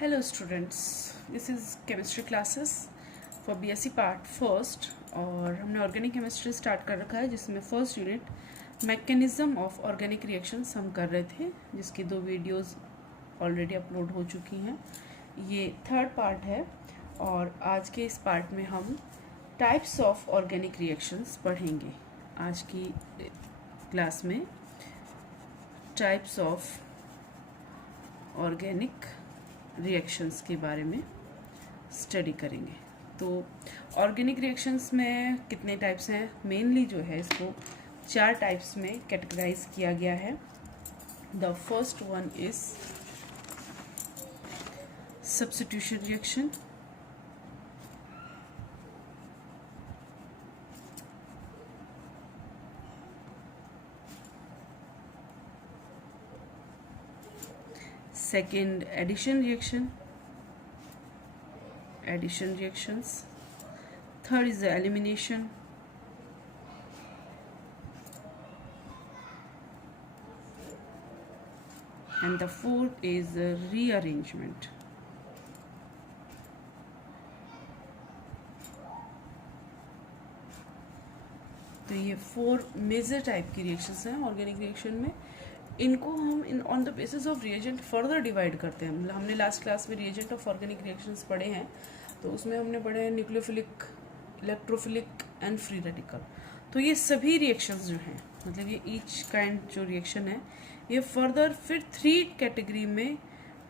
Hello students, this is chemistry classes for BSc part first. और हमने organic chemistry start कर रखा है, जिसमें first unit mechanism of organic reactions हम कर रहे थे, जिसकी 2 वीडियोस ऑलरेडी अपलोड हो चुकी हैं। ये थर्ड पार्ट है और आज के इस पार्ट में हम टाइप्स ऑफ ऑर्गेनिक रिएक्शंस पढ़ेंगे। आज की क्लास में टाइप्स ऑफ ऑर्गेनिक रिएक्शंस के बारे में स्टडी करेंगे। तो ऑर्गेनिक रिएक्शंस में कितने टाइप्स हैं? मेनली जो है इसको 4 टाइप्स में कैटेगराइज किया गया है। The first one is substitution reaction, second addition reactions, third is the elimination, and the fourth is the rearrangement. तो ये 4 मेजर टाइप की रिएक्शंस हैं ऑर्गेनिक रिएक्शन में। इनको हम on the basis of reagent further divide करते हैं। मतलब हमने लास्ट क्लास में रिएजेंट ऑफ ऑर्गेनिक रिएक्शंस पढ़े हैं, तो उसमें हमने पढ़े हैं nucleophilic, electrophilic and free radical. तो ये सभी रिएक्शंस जो हैं, मतलब ये ईच काइंड जो रिएक्शन है, ये फर्दर फिर 3 कैटेगरी में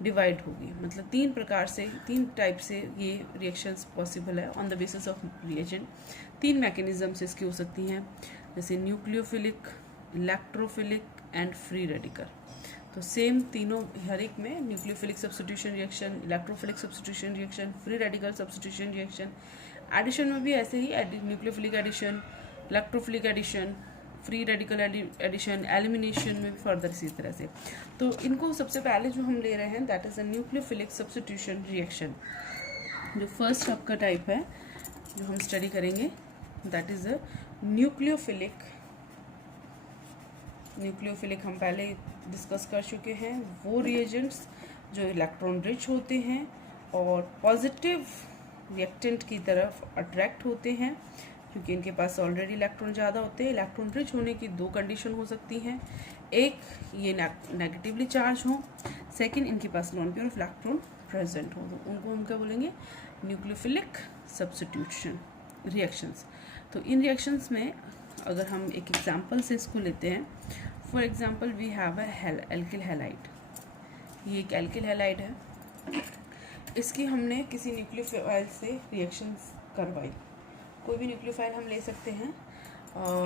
डिवाइड होगी। मतलब 3 प्रकार से, 3 टाइप से ये रिएक्शंस पॉसिबल है on the basis of reagent. 3 mechanism से इसकी हो सकती हैं, जैसे nucleophilic, electrophilic and free radical. तो सेम तीनों, हर एक में nucleophilic substitution reaction, electrophilic substitution reaction, free radical substitution reaction. Addition में भी ऐसे ही, nucleophilic addition, electrophilic addition, free radical addition, elimination में भी फर्दर इसी तरह से। तो इनको सबसे पहले जो हम ले रहे हैं, that is a nucleophilic substitution reaction. जो फर्स्ट आपका टाइप है जो हम स्टडी करेंगे, दैट इज़ अ न्यूक्लियोफिलिक हम पहले डिस्कस कर चुके हैं। वो रिएजेंट्स जो इलेक्ट्रॉन रिच होते हैं और पॉजिटिव रिएक्टेंट की तरफ अट्रैक्ट होते हैं, क्योंकि इनके पास ऑलरेडी इलेक्ट्रॉन ज़्यादा होते हैं। इलेक्ट्रॉन रिच होने की 2 कंडीशन हो सकती हैं, एक ये नेगेटिवली चार्ज हो, सेकंड इनके पास नॉन प्योर इलेक्ट्रॉन प्रेजेंट हो। तो उनको हम क्या बोलेंगे? Nucleophilic substitution reactions. तो इन रिएक्शंस में अगर हम एक एग्जांपल से इसको लेते हैं, for example we have a alkyl halide. ये एक एल्किल हैलाइड है, इसकी हमने किसी न्यूक्लियोफाइल से रिएक्शंस करवाई। कोई भी न्यूक्लियोफाइल हम ले सकते हैं।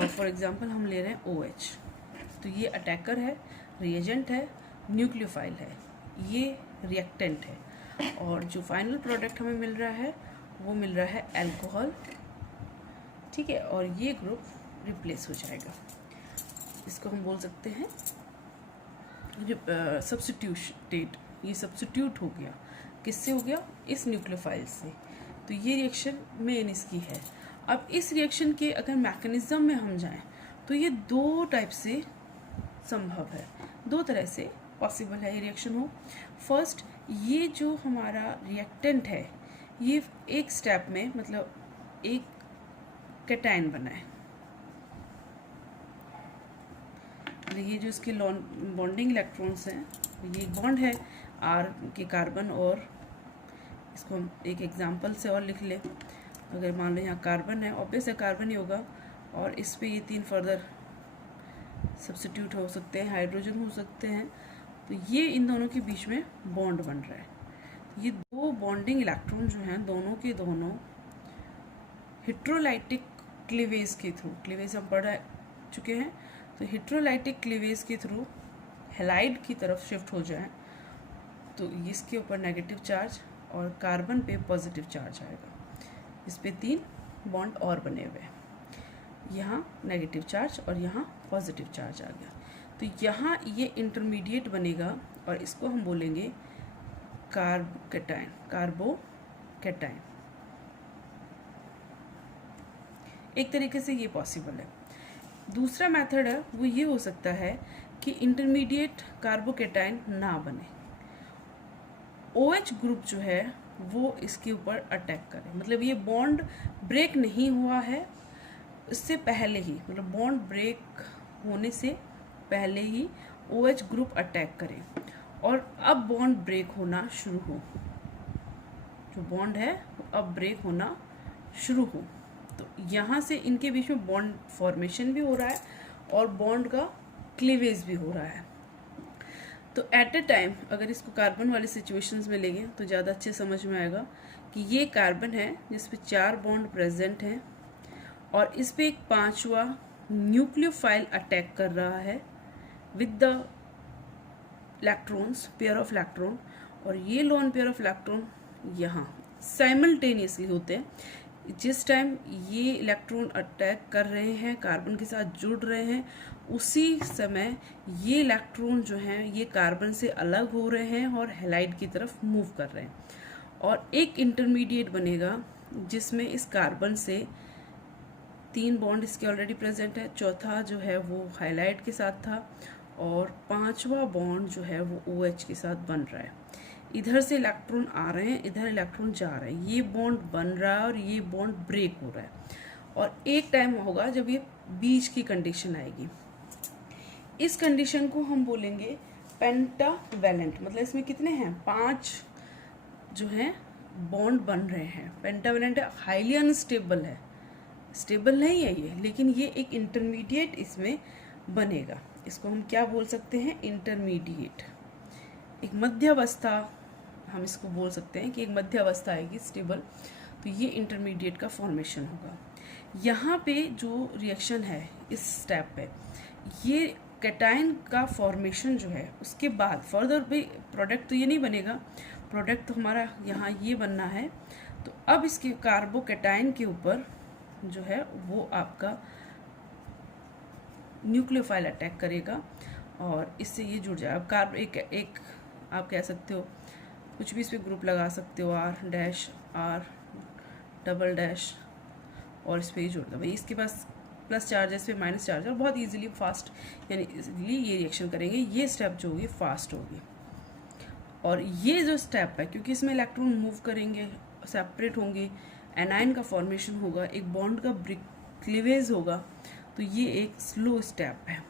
फॉर एग्जांपल हम ले रहे हैं OH। तो ये अटैकर है, रिएजेंट है, न्यूक्लियोफाइल है, ये रिएक्टेंट है, और जो फाइनल प्रोडक्ट हमें मिल रहा है वो मिल रहा है अल्कोहल। ठीक है, और ये ग्रुप रिप्लेस हो जाएगा। इसको हम बोल सकते हैं सब्स्टिट्यूटेड। ये सब्स्टिट्यूट हो गया, किससे हो गया? इस न्यूक्लियोफाइल से। तो ये रिएक्शन मेन इसकी है। अब इस रिएक्शन के अगर मैकेनिज्म में हम जाएं, तो ये 2 टाइप से संभव है, 2 तरह से पॉसिबल है ये रिएक्शन हो। फर्स्ट, ये जो हमारा रिएक्टेंट है, ये एक स्टेप में, मतलब एक कैटायन बनाए। ये जो इसके बॉन्डिंग इलेक्ट्रॉन्स हैं, ये बॉन्ड है R के कार्बन, और इसको हम एक एग्जांपल से और लिख ले। अगर मान लो यहाँ कार्बन है, ऑब्वियस है कार्बन ही होगा, और इस पे ये 3 फर्दर सब्स्टिट्यूट हो सकते हैं, हाइड्रोजन हो सकते हैं। तो ये इन दोनों के बीच में बॉन्ड बन रहा है। ये 2 बॉन्डिंग इलेक्ट्रॉन जो हैं, दोनों के दोनों हेट्रोलाइटिक क्लीवेज के थ्रू, क्लीवेज हम पढ़ चुके हैं, तो हेट्रोलाइटिक क्लीवेज के थ्रू हैलाइड की तरफ शिफ्ट हो जाए, तो इसके ऊपर नेगेटिव चार्ज और कार्बन पे पॉजिटिव चार्ज आएगा। इस पे 3 बॉन्ड और बने हुए हैं, यहाँ नेगेटिव चार्ज और यहाँ पॉजिटिव चार्ज आ गया। तो यहाँ ये इंटरमीडिएट बनेगा और इसको हम बोलेंगे कार्बोकैटायन। एक तरीके से ये पॉसिबल है। दूसरा मेथड है वो ये हो सकता है कि इंटरमीडिएट कार्बोकैटायन ना बने, OH ग्रुप जो है वो इसके ऊपर अटैक करे, मतलब ये बॉन्ड ब्रेक नहीं हुआ है इससे पहले ही, मतलब बॉन्ड ब्रेक होने से पहले ही OH ग्रुप अटैक करे और अब बॉन्ड ब्रेक होना शुरू हो, जो बॉन्ड है वो अब ब्रेक होना शुरू हो, तो यहाँ से इनके बीच में बॉन्ड फॉर्मेशन भी हो रहा है और बॉन्ड का क्लीवेज भी हो रहा है। तो एट ए टाइम अगर इसको कार्बन वाली सिचुएशंस में लेंगे तो ज़्यादा अच्छे समझ में आएगा कि ये कार्बन है जिस पे 4 बॉन्ड प्रेजेंट हैं और इस पे एक 5वां न्यूक्लियोफाइल अटैक कर रहा है with the electrons, pair of electron, और ये लोन पेयर ऑफ इलेक्ट्रॉन यहाँ साइमल्टेनियसली होते हैं। जिस टाइम ये इलेक्ट्रॉन अटैक कर रहे हैं, कार्बन के साथ जुड़ रहे हैं, उसी समय ये इलेक्ट्रॉन जो हैं ये कार्बन से अलग हो रहे हैं और हैलाइड की तरफ मूव कर रहे हैं और एक इंटरमीडिएट बनेगा जिसमें इस कार्बन से 3 बॉन्ड इसके ऑलरेडी प्रेजेंट है, चौथा जो है वो हाइलाइट के साथ था और 5वां बॉन्ड जो है वो OH के साथ बन रहा है। इधर से इलेक्ट्रॉन आ रहे हैं, इधर इलेक्ट्रॉन जा रहे हैं, ये बॉन्ड बन रहा है और ये बॉन्ड ब्रेक हो रहा है और एक टाइम होगा जब ये बीच की कंडीशन आएगी। इस कंडीशन को हम बोलेंगे पेंटावैलेंट, मतलब इसमें कितने हैं 5 जो हैं बॉन्ड बन रहे हैं। पेंटावैलेंट है, हाईली अनस्टेबल है, स्टेबल नहीं है ये, लेकिन ये एक इंटरमीडिएट इसमें बनेगा। इसको हम क्या बोल सकते हैं, इंटरमीडिएट, एक मध्यावस्था हम इसको बोल सकते हैं कि एक मध्यावस्था आएगी स्टेबल, तो ये इंटरमीडिएट का फॉर्मेशन होगा। यहाँ पे जो रिएक्शन है इस स्टेप पे, ये कैटायन का फॉर्मेशन जो है उसके बाद फर्दर भी प्रोडक्ट तो ये नहीं बनेगा, प्रोडक्ट तो हमारा यहाँ ये बनना है, तो अब इसके कार्बोकैटायन के ऊपर जो है वो आपका न्यूक्लियोफाइल अटैक करेगा और इससे ये जुड़ जाएगा। अब कार्ब एक आप कह सकते हो कुछ भी इस पर ग्रुप लगा सकते हो, R dash R double dash, और इस पर ही जोड़ दो भाई, इसके पास प्लस चार्ज है, इस पर माइनस चार्ज है, और बहुत इजीली फास्ट यानी इजीली ये रिएक्शन करेंगे। ये स्टेप जो होगी फास्ट होगी और ये जो स्टेप है क्योंकि इसमें इलेक्ट्रॉन मूव करेंगे, सेपरेट होंगे, एनायन का फॉर्मेशन होगा, एक बॉन्ड का क्लीवेज होगा, तो ये एक स्लो स्टेप है।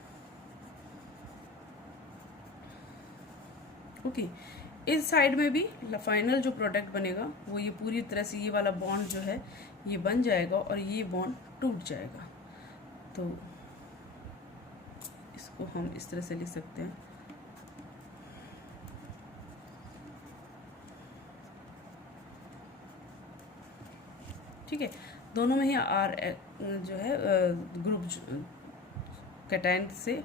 ओके, इस साइड में भी फाइनल जो प्रोडक्ट बनेगा वो ये पूरी तरह से ये वाला बॉन्ड जो है ये बन जाएगा और ये बॉन्ड टूट जाएगा। तो इसको हम इस तरह से लिख सकते हैं, ठीक है। दोनों में ही R जो है ग्रुप कैटायन से,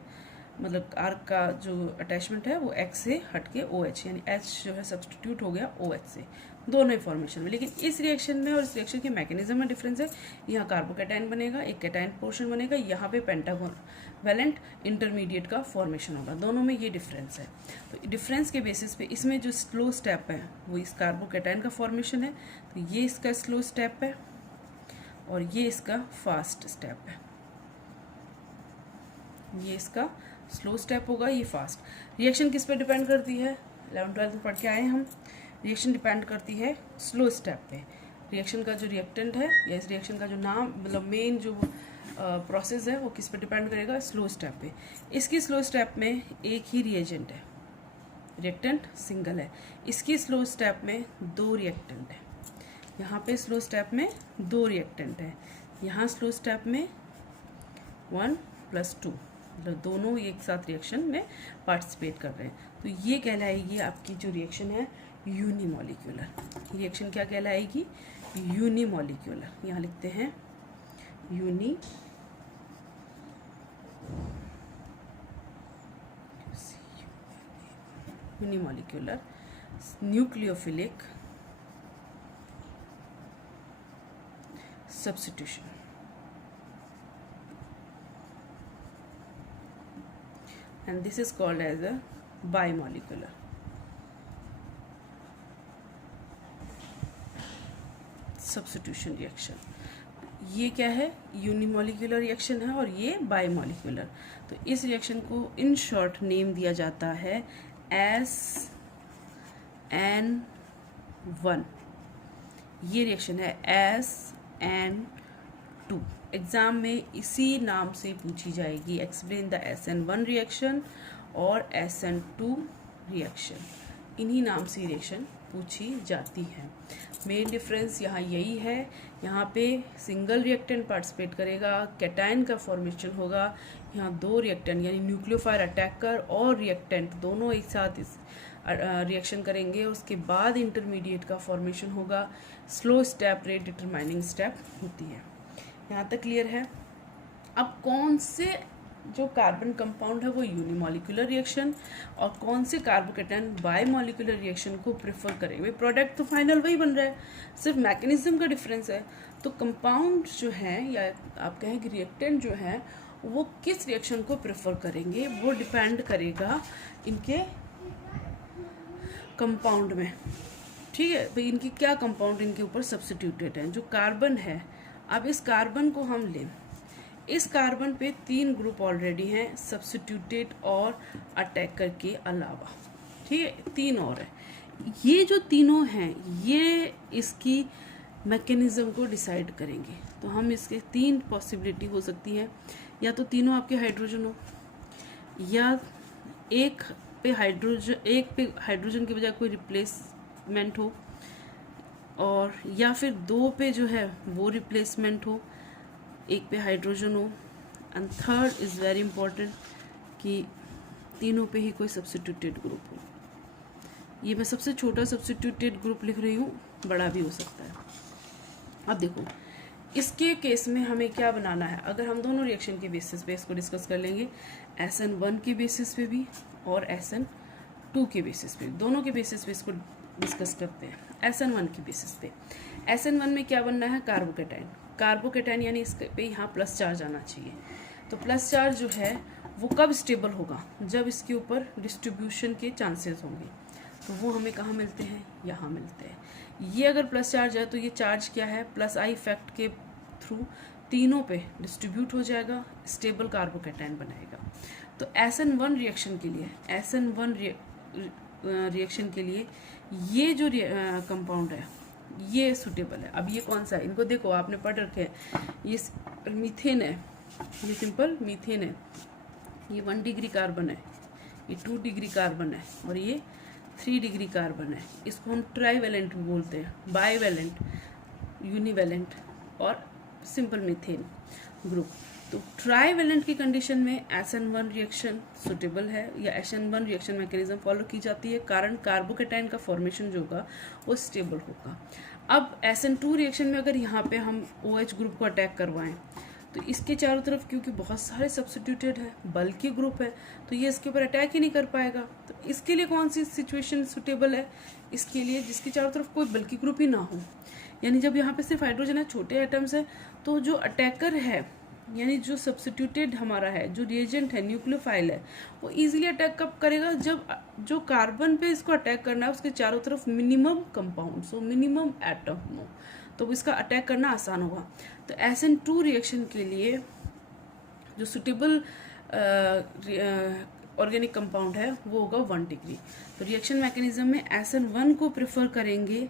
मतलब R का जो अटैचमेंट है वो X से हट के OH, यानी H जो है सब्सटीट्यूट हो गया OH से, दोनों ही फॉर्मेशन में। लेकिन इस रिएक्शन में और इस रिएक्शन के मैकेनिज्म में डिफरेंस है। यहाँ कार्बोकैटायन बनेगा, एक कैटायन पोर्शन बनेगा, यहाँ पे पेंटावैलेंट इंटरमीडिएट का फॉर्मेशन होगा, दोनों में ये डिफरेंस है। तो डिफरेंस के बेसिस पे इसमें जो स्लो स्टेप है वो इस कार्बोकैटायन का फॉर्मेशन है, तो ये इसका स्लो स्टेप है और ये इसका फास्ट स्टेप है। ये इसका स्लो स्टेप होगा, ये फास्ट। रिएक्शन किस पे डिपेंड करती है, 11th-12th में पढ़ के आए हम। रिएक्शन डिपेंड करती है स्लो स्टेप पे। रिएक्शन का जो रिएक्टेंट है या इस रिएक्शन का जो नाम, मतलब मेन जो प्रोसेस है वो किस पे डिपेंड करेगा, स्लो स्टेप पे। इसकी स्लो स्टेप में एक ही रिएजेंट है, रिएक्टेंट सिंगल है। इसकी स्लो स्टेप में 2 रिएक्टेंट है। यहाँ पे स्लो स्टेप में 2 रिएक्टेंट है, यहाँ स्लो स्टेप में 1 + 2, मतलब दोनों एक साथ रिएक्शन में पार्टिसिपेट कर रहे हैं। तो ये कहलाएगी आपकी जो रिएक्शन है यूनिमॉलिक्यूलर। रिएक्शन क्या कहलाएगी, यूनिमॉलिक्यूलर। यहाँ लिखते हैं unimolecular nucleophilic substitution। And this is called as a bimolecular substitution reaction। ये क्या है, यूनिमॉलिक्यूलर रिएक्शन है और ये बाइमॉलिक्यूलर। तो इस रिएक्शन को इन शॉर्ट नेम दिया जाता है SN SN1, ये रिएक्शन है SN2। एग्ज़ाम में इसी नाम से पूछी जाएगी, एक्सप्लेन द SN1 रिएक्शन और SN2 रिएक्शन, इन्हीं नाम से रिएक्शन पूछी जाती है। मेन डिफरेंस यहाँ यही है, यहाँ पे सिंगल रिएक्टेंट पार्टिसिपेट करेगा, कैटायन का फॉर्मेशन होगा, यहाँ दो रिएक्टेंट यानी न्यूक्लियोफाइल अटैकर और रिएक्टेंट दोनों एक साथ इस रिएक्शन करेंगे, उसके बाद इंटरमीडिएट का फॉर्मेशन होगा। Slow step rate determining step होती है। यहाँ तक क्लियर है। अब कौन से जो कार्बन कंपाउंड है वो यूनिमॉलिक्यूलर रिएक्शन और कौन से कार्बोकेटायन बायमॉलिक्यूलर रिएक्शन को प्रेफर करेंगे। प्रोडक्ट तो फाइनल वही बन रहा है, सिर्फ मैकेनिज्म का डिफरेंस है। तो कंपाउंड जो है या आप कहें कि रिएक्टेंट जो है वो किस रिएक्शन को प्रेफर करेंगे वो डिपेंड करेगा इनके कंपाउंड में। ठीक है भाई, इनकी क्या कंपाउंड इनके ऊपर सब्स्टिट्यूटेड है। जो कार्बन है, अब इस कार्बन को हम लें, इस कार्बन पे 3 ग्रुप ऑलरेडी हैं सब्स्टिट्यूटेड और अटैकर के अलावा। ठीक है, 3 और है। ये जो तीनों हैं ये इसकी मैकेनिज्म को डिसाइड करेंगे। तो हम इसके 3 पॉसिबिलिटी हो सकती है, या तो तीनों आपके हाइड्रोजन हो, या एक पे हाइड्रोजन की बजाय कोई रिप्लेसमेंट हो, और या फिर 2 पे जो है वो रिप्लेसमेंट हो, एक पे हाइड्रोजन हो, and third is very important कि तीनों पे ही कोई सब्स्टिट्यूटेड ग्रुप हो। ये मैं सबसे छोटा सब्स्टिट्यूटेड ग्रुप लिख रही हूँ, बड़ा भी हो सकता है। अब देखो इसके केस में हमें क्या बनाना है। अगर हम दोनों रिएक्शन के बेसिस पे इसको डिस्कस कर लेंगे, SN1 के बेसिस पे भी और SN2 के बेसिस पे, दोनों के बेसिस पे इसको डिस्कस करते हैं। SN1 के बेसिस पे, SN1 में क्या बनना है, कार्बोकेटायन यानी इस पे यहाँ प्लस चार्ज आना चाहिए। तो प्लस चार्ज जो है वो कब स्टेबल होगा, जब इसके ऊपर डिस्ट्रीब्यूशन के चांसेस होंगे। तो वो हमें कहाँ मिलते हैं, यहाँ मिलते हैं। ये अगर प्लस चार्ज है तो ये चार्ज क्या है, प्लस आई इफेक्ट के थ्रू तीनों पे डिस्ट्रीब्यूट हो जाएगा, स्टेबल कार्बोकेटायन बनाएगा। तो SN1 रिएक्शन के लिए, SN1 रिएक्शन के लिए ये जो कंपाउंड है ये सूटेबल है। अब ये कौन सा है, इनको देखो आपने पढ़ रखे हैं, ये मीथेन है, ये सिंपल मीथेन है, ये 1 डिग्री कार्बन है, ये 2 डिग्री कार्बन है और ये 3 डिग्री कार्बन है। इसको हम ट्राईवैलेंट भी बोलते हैं, बाईवैलेंट, यूनिवैलेंट और सिंपल मीथेन ग्रुप। तो ट्राईवैलेंट की कंडीशन में SN1 रिएक्शन सुटेबल है या SN1 रिएक्शन मैकेनिज्म फॉलो की जाती है, कारण कार्बोकेटायन का फॉर्मेशन जो होगा वो स्टेबल होगा। अब SN2 रिएक्शन में अगर यहाँ पे हम OH ग्रुप को अटैक करवाएं तो इसके चारों तरफ क्योंकि बहुत सारे सब्स्टिट्यूटेड है, बल्कि ग्रुप है, तो ये इसके ऊपर अटैक ही नहीं कर पाएगा। तो इसके लिए कौन सी सिचुएशन सुटेबल है, इसके लिए जिसके चारों तरफ कोई बल्कि ग्रुप ही ना हो। यानी जब यहाँ पे सिर्फ हाइड्रोजन है, छोटे एटम्स है, तो जो अटैकर है यानी जो सब्स्टिट्यूटेड हमारा है, जो रिएजेंट है, न्यूक्लियोफाइल है, वो इजीली अटैक कब करेगा, जब जो कार्बन पे इसको अटैक करना है उसके चारों तरफ मिनिमम कंपाउंड हो, मिनिमम एटम हो, तो इसका अटैक करना आसान होगा। तो SN2 रिएक्शन के लिए जो सुटेबल ऑर्गेनिक कंपाउंड है वो होगा 1 डिग्री। तो रिएक्शन मैकेनिज्म में SN1 को प्रेफर करेंगे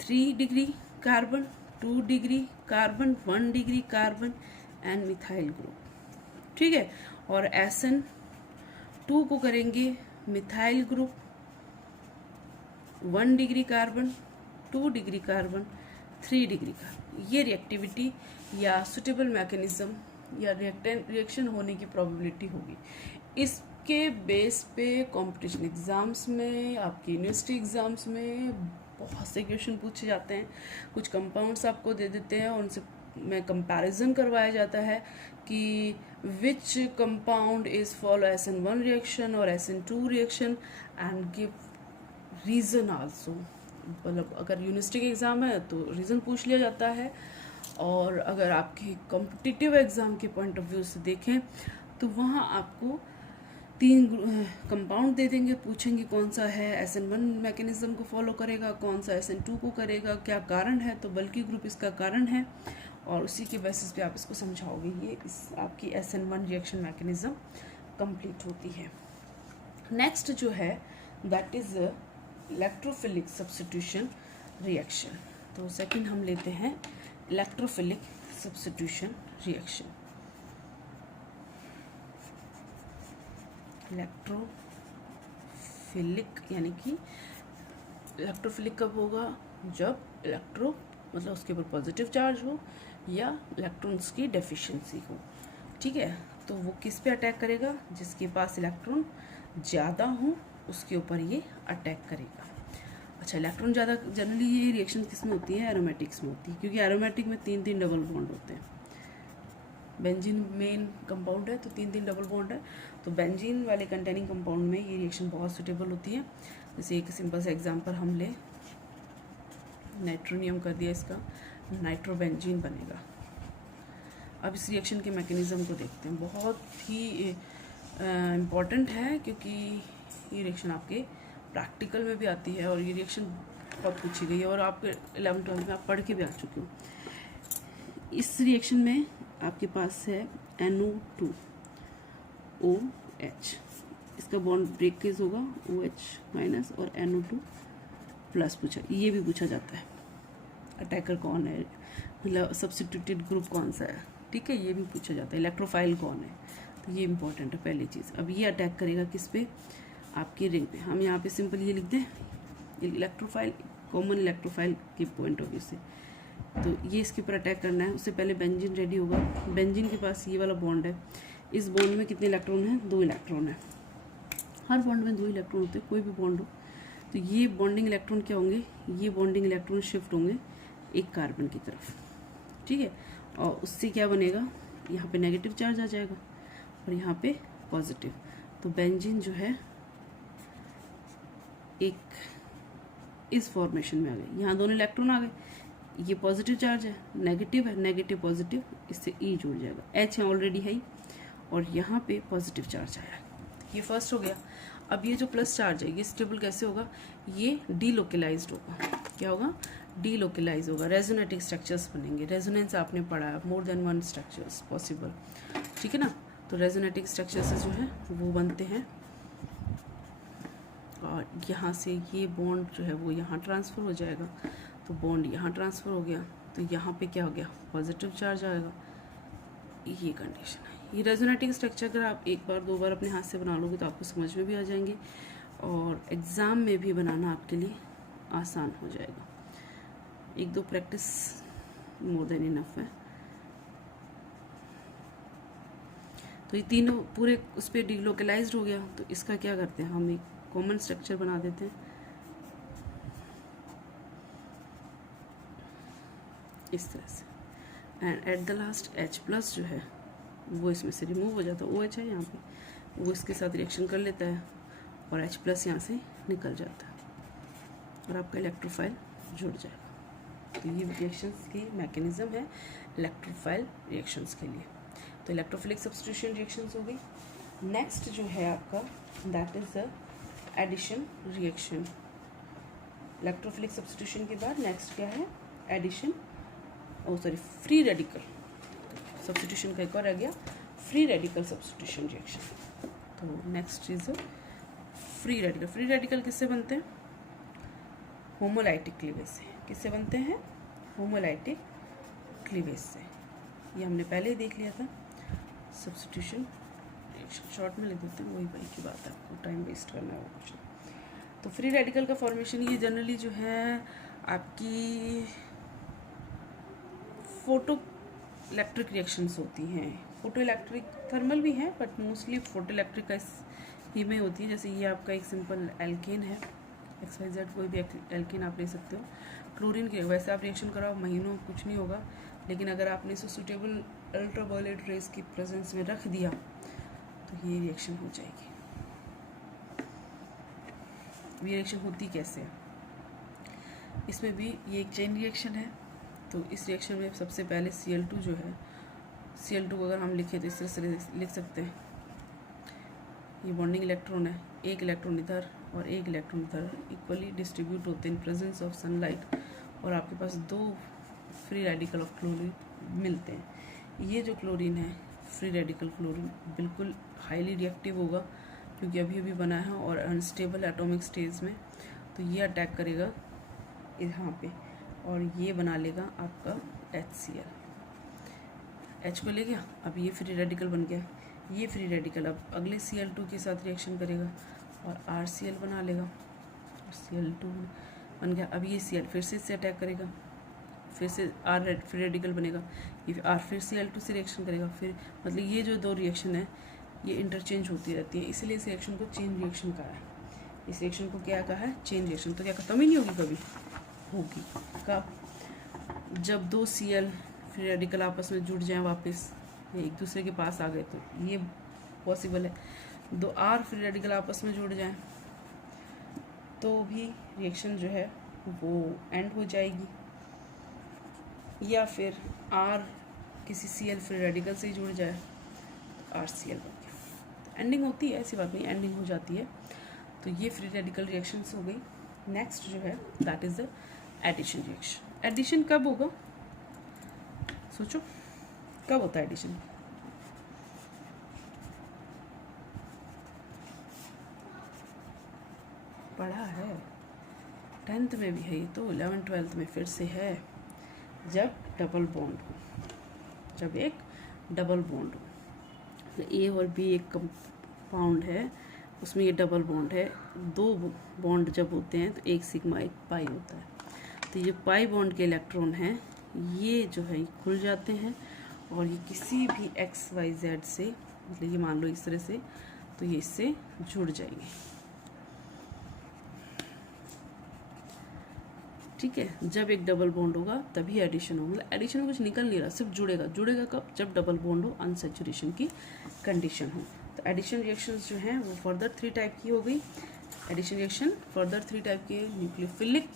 3 degree carbon, 2 degree carbon, 1 degree carbon and methyl group. ठीक है, और SN2 को करेंगे methyl group, 1 degree carbon, 2 degree carbon, 3 degree carbon. ये रिएक्टिविटी या सुटेबल मैकेनिज्म या रिएक्शन होने की प्रोबेबिलिटी होगी। इसके बेस पे कंपटीशन एग्जाम्स में, आपके यूनिवर्सिटी एग्जाम्स में बहुत से क्वेश्चन पूछे जाते हैं। कुछ कंपाउंड्स आपको दे देते हैं और उनसे में कंपैरिजन करवाया जाता है कि which compound is follow SN1 reaction और SN2 reaction and give reason also. मतलब अगर यूनिवर्सिटी के एग्ज़ाम है तो रीज़न पूछ लिया जाता है, और अगर आपके कॉम्पिटिटिव एग्ज़ाम के पॉइंट ऑफ व्यू से देखें तो वहाँ आपको 3 कंपाउंड दे देंगे, पूछेंगे कौन सा है SN1 मैकेनिज्म को फॉलो करेगा, कौन सा SN2 को करेगा, क्या कारण है, तो बल्कि ग्रुप इसका कारण है, और उसी के बेसिस पे आप इसको समझाओगे। ये आपकी SN1 रिएक्शन मैकेनिज्म कंप्लीट होती है। नेक्स्ट जो है that is electrophilic substitution reaction. तो सेकंड हम लेते हैं इलेक्ट्रोफिलिक सब्स्टिट्यूशन रिएक्शन। इलेक्ट्रोफिलिक यानी कि इलेक्ट्रोफिलिक कब होगा, जब इलेक्ट्रो मतलब उसके ऊपर पॉजिटिव चार्ज हो या इलेक्ट्रॉन्स की डेफिशिएंसी हो। ठीक है, तो वो किस पे अटैक करेगा, जिसके पास इलेक्ट्रॉन ज़्यादा हो उसके ऊपर ये अटैक करेगा। अच्छा, इलेक्ट्रॉन ज़्यादा जनरली ये रिएक्शन किस में होती है, एरोमेटिक्स में होती है, क्योंकि एरोमेटिक में 3 डबल बॉन्ड होते हैं। बेंजीन मेन कंपाउंड है तो 3 डबल बॉन्ड है, तो बेंजीन वाले कंटेनिंग कंपाउंड में ये रिएक्शन बहुत सुटेबल होती है। जैसे एक सिंपल सा एग्जांपल हम ले, नाइट्रोनियम कर दिया, इसका नाइट्रोबेंजीन बनेगा। अब इस रिएक्शन के मैकेनिज्म को देखते हैं, बहुत ही इम्पॉर्टेंट है क्योंकि ये रिएक्शन आपके प्रैक्टिकल में भी आती है और ये रिएक्शन बहुत पूछी गई है और आपके 11th-12th में आप पढ़ के भी आ चुके हो। इस रिएक्शन में आपके पास है NO2OH, इसका बॉन्ड ब्रेक केस होगा OH- और NO2+ पूछा, ये भी पूछा जाता है। अटैकर कौन है, मतलब सब्स्टिट्यूटेड ग्रुप कौन सा है, ठीक है, ये भी पूछा जाता है। इलेक्ट्रोफाइल कौन है, तो ये इंपॉर्टेंट है पहली चीज़। अब ये अटैक करेगा किस पे, आपकी रिंग पे। हम यहाँ पे सिंपल ये लिख दें, इलेक्ट्रोफाइल, कॉमन इलेक्ट्रोफाइल के पॉइंट ऑफ व्यू से, तो ये इसके ऊपर अटैक करना है। उससे पहले बेंजीन रेडी होगा। बेंजीन के पास ये वाला बॉन्ड है, इस बॉन्ड में कितने इलेक्ट्रॉन हैं, 2 इलेक्ट्रॉन है। हर बॉन्ड में 2 इलेक्ट्रॉन होते हैं, कोई भी बॉन्ड हो। तो ये बॉन्डिंग इलेक्ट्रॉन क्या होंगे, ये बॉन्डिंग इलेक्ट्रॉन शिफ्ट होंगे एक कार्बन की तरफ, ठीक है, और उससे क्या बनेगा, यहाँ पे नेगेटिव चार्ज आ जाएगा और यहाँ पे पॉजिटिव। तो बेंजीन जो है एक इस फॉर्मेशन में आ गए, यहाँ दोनों इलेक्ट्रॉन आ गए, ये पॉजिटिव चार्ज है, नेगेटिव पॉजिटिव, इससे ई जुड़ जाएगा, H है ऑलरेडी है ही, और यहाँ पे पॉजिटिव चार्ज आया, ये फर्स्ट हो गया। अब ये जो प्लस चार्ज है ये स्टेबल कैसे होगा, ये डीलोकलाइज्ड होगा। क्या होगा, डीलोकलाइज होगा, रेजोनेटिक स्ट्रक्चर्स बनेंगे। रेजोनेंस आपने पढ़ा है, मोर देन 1 स्ट्रक्चर्स पॉसिबल, ठीक है ना। तो रेजोनेटिक स्ट्रक्चर्स जो है वो बनते हैं और यहाँ से ये बॉन्ड जो है वो यहाँ ट्रांसफ़र हो जाएगा, तो बॉन्ड यहाँ ट्रांसफ़र हो गया, तो यहाँ पे क्या हो गया, पॉजिटिव चार्ज आएगा। ये कंडीशन है। ये रेजोनेटिक स्ट्रक्चर अगर आप 1 बार 2 बार अपने हाथ से बना लोगे तो आपको समझ में भी आ जाएंगे और एग्ज़ाम में भी बनाना आपके लिए आसान हो जाएगा। 1-2 प्रैक्टिस मोर देन इनफ है। तो ये तीनों पूरे उस पर डीलोकलाइज्ड हो गया, तो इसका क्या करते हैं, हम एक कॉमन स्ट्रक्चर बना देते हैं इस तरह से, and at the last H+ जो है वो इसमें से रिमूव हो जाता है। OH है यहाँ पे, वो इसके साथ रिएक्शन कर लेता है और H+ यहाँ से निकल जाता है और आपका इलेक्ट्रोफाइल जुड़ जाएगा। तो ये रिएक्शंस की मैकेनिज्म है इलेक्ट्रोफाइल रिएक्शंस के लिए। तो इलेक्ट्रोफिलिक सब्स्टिट्यूशन रिएक्शंस हो गई। नेक्स्ट जो है आपका that is the addition reaction. Electrophilic substitution के बाद नेक्स्ट क्या है, एडिशन, फ्री रेडिकल सब्स्टिट्यूशन का एक और आ गया, फ्री रेडिकल सब्स्टिट्यूशन रिएक्शन। तो next is free radical. Free radical किससे बनते हैं, होमोलाइटिक क्लीवेज से। किससे बनते हैं, होमोलाइटिक क्लीवेज से। ये हमने पहले ही देख लिया था। सब्स्टिट्यूशन रिएक्शन शॉर्ट में लिख देते हैं, वही की बात है, आपको टाइम वेस्ट करना है वो कुछ नहीं। तो फ्री रेडिकल का फॉर्मेशन ये जनरली जो है आपकी फोटो इलेक्ट्रिक रिएक्शंस होती हैं। फोटो इलेक्ट्रिक थर्मल भी हैं बट मोस्टली फोटो इलेक्ट्रिक का ही में होती है। जैसे ये आपका एक सिंपल एल्केन है, XYZ, कोई भी एल्केन आप ले सकते हो। क्लोरीन के वैसे आप रिएक्शन कराओ महीनों कुछ नहीं होगा, लेकिन अगर आपने इसे सूटेबल अल्ट्रावायलेट रेज की प्रेजेंस में रख दिया तो ये रिएक्शन हो जाएगी। ये रिएक्शन होती कैसे है, इसमें भी ये एक चेन रिएक्शन है। तो इस रिएक्शन में सबसे पहले Cl2 जो है, Cl2 अगर हम लिखें तो इस तरह से लिख सकते हैं, ये बॉन्डिंग इलेक्ट्रॉन है, एक इलेक्ट्रॉन इधर और एक इलेक्ट्रॉन इधर, इक्वली डिस्ट्रीब्यूट होते हैं इन प्रेजेंस ऑफ सनलाइट, और आपके पास 2 फ्री रेडिकल ऑफ क्लोरीन मिलते हैं। ये जो क्लोरीन है, फ्री रेडिकल क्लोरीन, बिल्कुल हाईली रिएक्टिव होगा क्योंकि अभी अभी बना है और अनस्टेबल एटॉमिक स्टेज में, तो ये अटैक करेगा यहाँ पे और ये बना लेगा आपका HCl। H को ले गया, अब ये फ्री रेडिकल बन गया, ये फ्री रेडिकल अब अगले Cl2 के साथ रिएक्शन करेगा और RCl बना लेगा, Cl2 बन गया। अब ये Cl फिर से इससे अटैक करेगा, फिर से R फ्री रेडिकल बनेगा, ये R फिर Cl2 से रिएक्शन करेगा, फिर मतलब ये जो दो रिएक्शन है ये इंटरचेंज होती रहती है, इसलिए इस रिएक्शन को चेन रिएक्शन कहा है। इस रिएक्शन को क्या कहा है? Chain reaction. तो क्या खत्म ही नहीं होगी? कभी होगी। कब? जब दो Cl फ्री रेडिकल आपस में जुड़ जाएं, वापस एक दूसरे के पास आ गए, तो ये पॉसिबल है। दो R फ्री रेडिकल आपस में जुड़ जाएं तो भी रिएक्शन जो है वो एंड हो जाएगी, या फिर R किसी Cl फ्री रेडिकल से ही जुड़ जाए तो RCl बन गया। एंडिंग होती है, ऐसी बात नहीं, एंडिंग हो जाती है। तो ये फ्री रेडिकल रिएक्शंस हो गई। नेक्स्ट जो है that is the addition reaction. Addition कब होगा? सोचो कब होता है एडिशन? पढ़ा है, 10th में भी है ये तो, 11th 12th में फिर से है। जब डबल बॉन्ड हो, जब एक डबल बॉन्ड हो, तो A और B एक कंपाउंड है, उसमें ये डबल बॉन्ड है। दो बॉन्ड जब होते हैं तो एक सिग्मा एक पाई होता है। तो ये पाई बॉन्ड के इलेक्ट्रॉन हैं, ये जो है खुल जाते हैं और ये किसी भी XYZ से, मतलब ये मान लो इस तरह से, तो ये इससे जुड़ जाएंगे। ठीक है, जब एक डबल बॉन्ड होगा तभी एडिशन होगा। मतलब एडिशन में कुछ निकल नहीं रहा, सिर्फ जुड़ेगा। जुड़ेगा कब? जब डबल बॉन्ड हो, अनसैचुरेशन की कंडीशन हो। तो एडिशन रिएक्शंस जो हैं वो फर्दर 3 टाइप की हो गई। एडिशन रिएक्शन फर्दर 3 टाइप के, nucleophilic,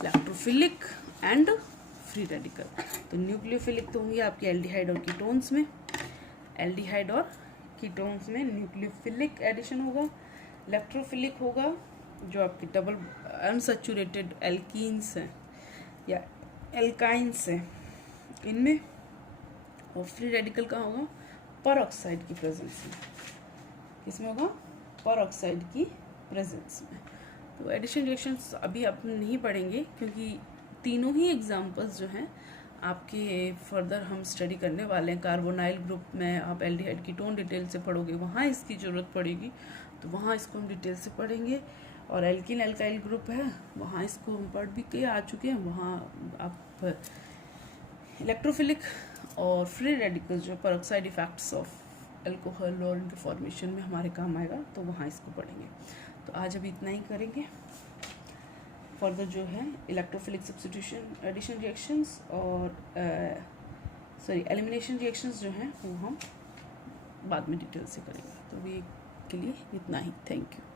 electrophilic and free radical. तो न्यूक्लियोफिलिक तो होंगे आपके एल्डिहाइड और कीटोन्स में, एल्डिहाइड और कीटोन्स में न्यूक्लियोफिलिक एडिशन होगा। इलेक्ट्रोफिलिक होगा जो आपके डबल अनसैचुरेटेड एल्कीन्स हैं या एल्काइंस हैं इनमें। और फ्री रेडिकल का होगा परऑक्साइड की प्रेजेंस में। किसमें होगा? परऑक्साइड की प्रेजेंस में। तो एडिशन रिएक्शंस अभी आप नहीं पढ़ेंगे क्योंकि तीनों ही एग्जांपल्स जो हैं आपके फर्दर हम स्टडी करने वाले हैं। कार्बोनाइल ग्रुप में आप एल्डिहाइड कीटोन डिटेल से पढ़ोगे, वहाँ इसकी ज़रूरत पड़ेगी, तो वहाँ इसको हम डिटेल से पढ़ेंगे। और एल्किन एल्काइल ग्रुप है, वहाँ इसको हम पढ़ भी के आ चुके हैं। वहाँ आप इलेक्ट्रोफिलिक और फ्री रेडिकल जो परऑक्साइड इफेक्ट्स ऑफ अल्कोहल और इनके फॉर्मेशन में हमारे काम आएगा, तो वहाँ इसको पढ़ेंगे। तो आज अभी इतना ही करेंगे। फर्दर जो है इलेक्ट्रोफिलिक सब्स्टिट्यूशन एडिशन रिएक्शंस और एलिमिनेशन रिएक्शंस जो हैं वो हम बाद में डिटेल से करेंगे। तो अभी के लिए इतना ही। Thank you.